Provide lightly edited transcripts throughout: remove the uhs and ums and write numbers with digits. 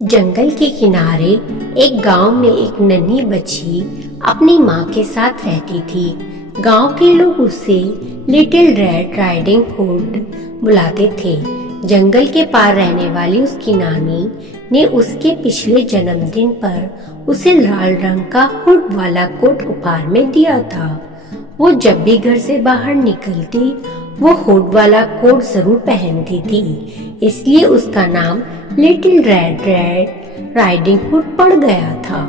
जंगल के किनारे एक गांव में एक नन्ही बच्ची अपनी माँ के साथ रहती थी। गांव के लोग उसे लिटिल रेड राइडिंग हुड बुलाते थे। जंगल के पार रहने वाली उसकी नानी ने उसके पिछले जन्मदिन पर उसे लाल रंग का हुड वाला कोट उपहार में दिया था। वो जब भी घर से बाहर निकलती वो हुड वाला कोट जरूर पहनती थी, इसलिए उसका नाम लिटिल रेड राइडिंग हुड पड़ गया था।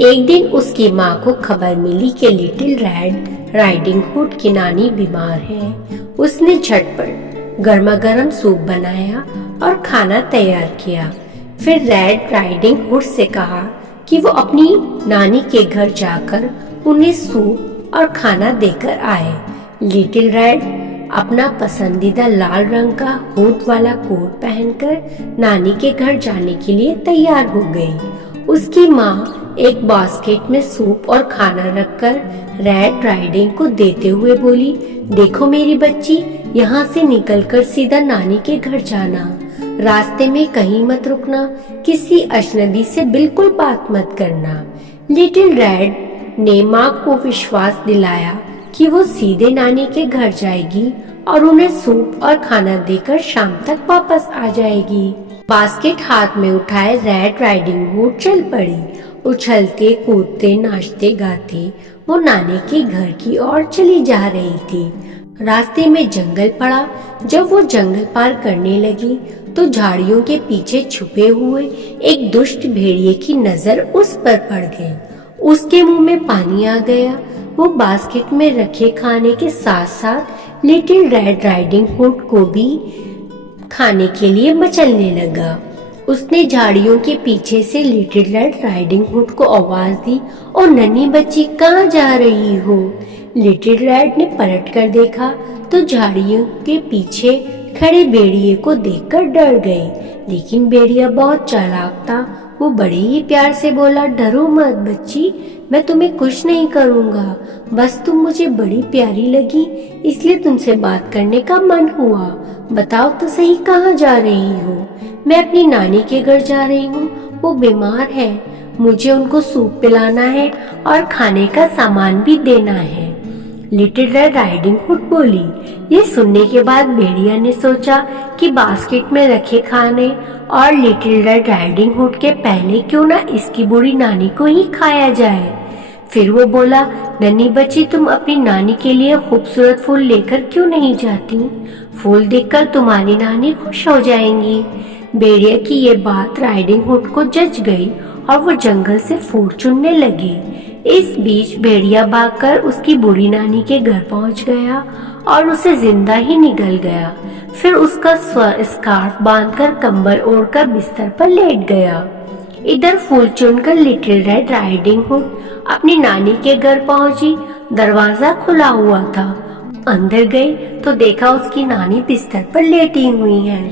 एक दिन उसकी माँ को खबर मिली कि लिटिल रेड राइडिंग हुड की नानी बीमार है। उसने झटपट गर्मा गर्म सूप बनाया और खाना तैयार किया। फिर रेड राइडिंग हुड से कहा कि वो अपनी नानी के घर जाकर उन्हें सूप और खाना देकर आए। लिटिल रेड अपना पसंदीदा लाल रंग का हुड वाला कोट पहनकर नानी के घर जाने के लिए तैयार हो गई। उसकी माँ एक बास्केट में सूप और खाना रखकर रेड राइडिंग को देते हुए बोली, देखो मेरी बच्ची, यहाँ से निकलकर सीधा नानी के घर जाना। रास्ते में कहीं मत रुकना, किसी अजनबी से बिल्कुल बात मत करना। लिटिल रेड ने माँ को विश्वास दिलाया कि वो सीधे नानी के घर जाएगी और उन्हें सूप और खाना देकर शाम तक वापस आ जाएगी। बास्केट हाथ में उठाए रेड राइडिंग हुड चल पड़ी। उछलते कूदते नाचते गाते वो नानी के घर की ओर चली जा रही थी। रास्ते में जंगल पड़ा। जब वो जंगल पार करने लगी तो झाड़ियों के पीछे छुपे हुए एक दुष्ट भेड़िए की नजर उस पर पड़ गई। उसके मुंह में पानी आ गया। वो बास्केट में रखे खाने के साथ साथ लिटिल रेड राइडिंग हुड को भी खाने के लिए मचलने लगा। उसने झाड़ियों के पीछे से लिटिल रेड राइडिंग हुड को आवाज दी, और नन्ही बच्ची कहाँ जा रही हो? लिटिल रेड ने पलट कर देखा तो झाड़ियों के पीछे खड़े भेड़िए को देखकर डर गई। लेकिन भेड़िया बहुत चालाक था। वो बड़े ही प्यार से बोला, डरो मत बच्ची, मैं तुम्हें कुछ नहीं करूँगा। बस तुम मुझे बड़ी प्यारी लगी, इसलिए तुमसे बात करने का मन हुआ। बताओ तो सही, कहाँ जा रही हो? मैं अपनी नानी के घर जा रही हूँ, वो बीमार है। मुझे उनको सूप पिलाना है और खाने का सामान भी देना है। लिटिल रेड राइडिंग हुड बोली। ये सुनने के बाद भेड़िया ने सोचा कि बास्केट में रखे खाने और लिटिल रेड राइडिंग हुड के पहले क्यों ना इसकी बूढ़ी नानी को ही खाया जाए। फिर वो बोला, नन्ही बच्ची, तुम अपनी नानी के लिए खूबसूरत फूल लेकर क्यों नहीं जाती? फूल देखकर तुम्हारी नानी खुश हो जाएंगी। भेड़िया की ये बात राइडिंग हुड को जच गई और वो जंगल से फूल चुनने लगी। इस बीच भेड़िया भागकर उसकी बूढ़ी नानी के घर पहुंच गया और उसे जिंदा ही निगल गया। फिर उसका स्कार्फ बांधकर कंबल ओढ़कर बिस्तर पर लेट गया। इधर फूल चुनकर लिटिल रेड राइडिंग हुड अपनी नानी के घर पहुंची। दरवाजा खुला हुआ था। अंदर गई तो देखा उसकी नानी बिस्तर पर लेटी हुई है।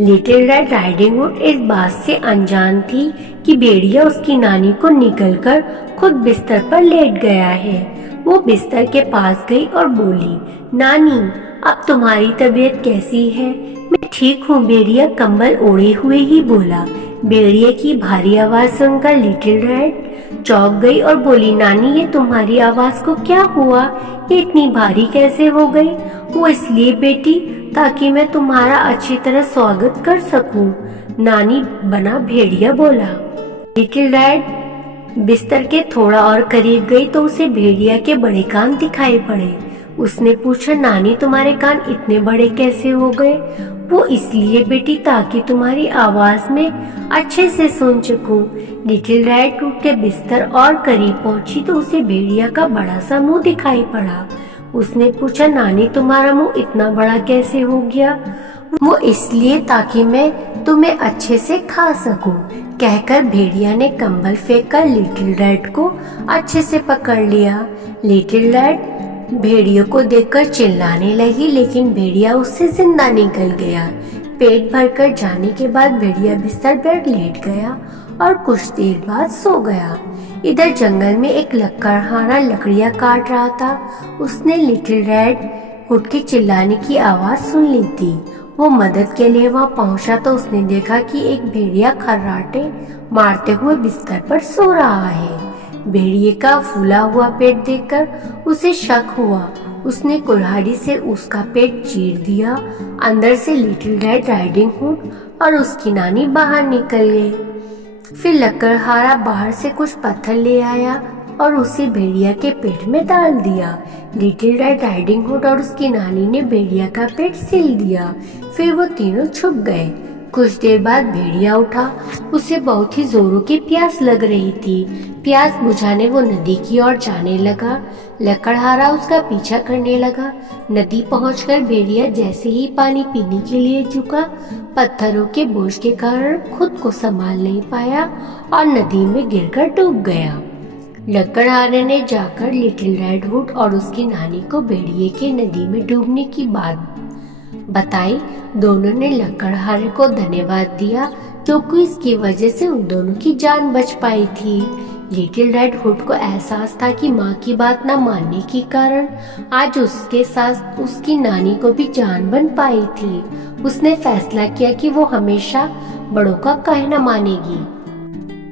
लिटिल रेड राइडिंग हुड इस बात से अनजान थी कि भेड़िया उसकी नानी को निगलकर खुद बिस्तर पर लेट गया है। वो बिस्तर के पास गई और बोली, नानी, अब तुम्हारी तबीयत कैसी है? मैं ठीक हूँ, भेड़िया कंबल ओढ़े हुए ही बोला। भेड़िया की भारी आवाज सुनकर लिटिल रेड चौंक गई और बोली, नानी, ये तुम्हारी आवाज को क्या हुआ? ये इतनी भारी कैसे हो गई? वो इसलिए बेटी, ताकि मैं तुम्हारा अच्छी तरह स्वागत कर सकूं, नानी बना भेड़िया बोला। लिटिल रेड बिस्तर के थोड़ा और करीब गई तो उसे भेड़िया के बड़े कान दिखाई पड़े। उसने पूछा, नानी, तुम्हारे कान इतने बड़े कैसे हो गए? वो इसलिए बेटी, ताकि तुम्हारी आवाज में अच्छे से सुन सकूं। लिटिल रेड उठ के बिस्तर और करीब पहुंची तो उसे भेड़िया का बड़ा सा मुंह दिखाई पड़ा। उसने पूछा, नानी, तुम्हारा मुंह इतना बड़ा कैसे हो गया? वो इसलिए, ताकि मैं तुम्हें अच्छे से खा सकूं, कहकर भेड़िया ने कंबल फेंककर लिटिल रेड को अच्छे से पकड़ लिया। लिटिल रेड भेड़िया को देखकर चिल्लाने लगी, लेकिन भेड़िया उससे जिंदा निकल गया। पेट भरकर जाने के बाद भेड़िया बिस्तर पर लेट गया और कुछ देर बाद सो गया। इधर जंगल में एक लकड़हारा लकड़ियां काट रहा था। उसने लिटिल रेड हुड के चिल्लाने की आवाज सुन ली थी वो मदद के लिए वहां पहुंचा तो उसने देखा कि एक भेड़िया खर्राटे मारते हुए बिस्तर पर सो रहा है। भेड़िए का फूला हुआ पेट देखकर उसे शक हुआ। उसने कुल्हाड़ी से उसका पेट चीर दिया। अंदर से लिटिल रेड राइडिंग हुड और उसकी नानी बाहर निकल गए। फिर लकड़हारा बाहर से कुछ पत्थर ले आया और उसे भेड़िया के पेट में डाल दिया। लिटिल रेड राइडिंग हुड और उसकी नानी ने भेड़िया का पेट सिल दिया। फिर वो तीनों छुप गए। कुछ देर बाद भेड़िया उठा। उसे बहुत ही जोरों की प्यास लग रही थी। प्यास बुझाने वो नदी की ओर जाने लगा। लकड़हारा उसका पीछा करने लगा। नदी पहुंचकर भेड़िया जैसे ही पानी पीने के लिए झुका, पत्थरों के बोझ के कारण खुद को संभाल नहीं पाया और नदी में गिरकर डूब गया। लकड़हारे ने जाकर लिटिल रेड हुड और उसकी नानी को भेड़िए के नदी में डूबने की बात बताई। दोनों ने लकड़हारे को धन्यवाद दिया क्योंकि इसकी वजह से उन दोनों की जान बच पाई थी। लिटिल रेड हुड को एहसास था कि माँ की बात न मानने के कारण आज उसके साथ उसकी नानी को भी जान बन पाई थी। उसने फैसला किया कि वो हमेशा बड़ों का कहना मानेगी।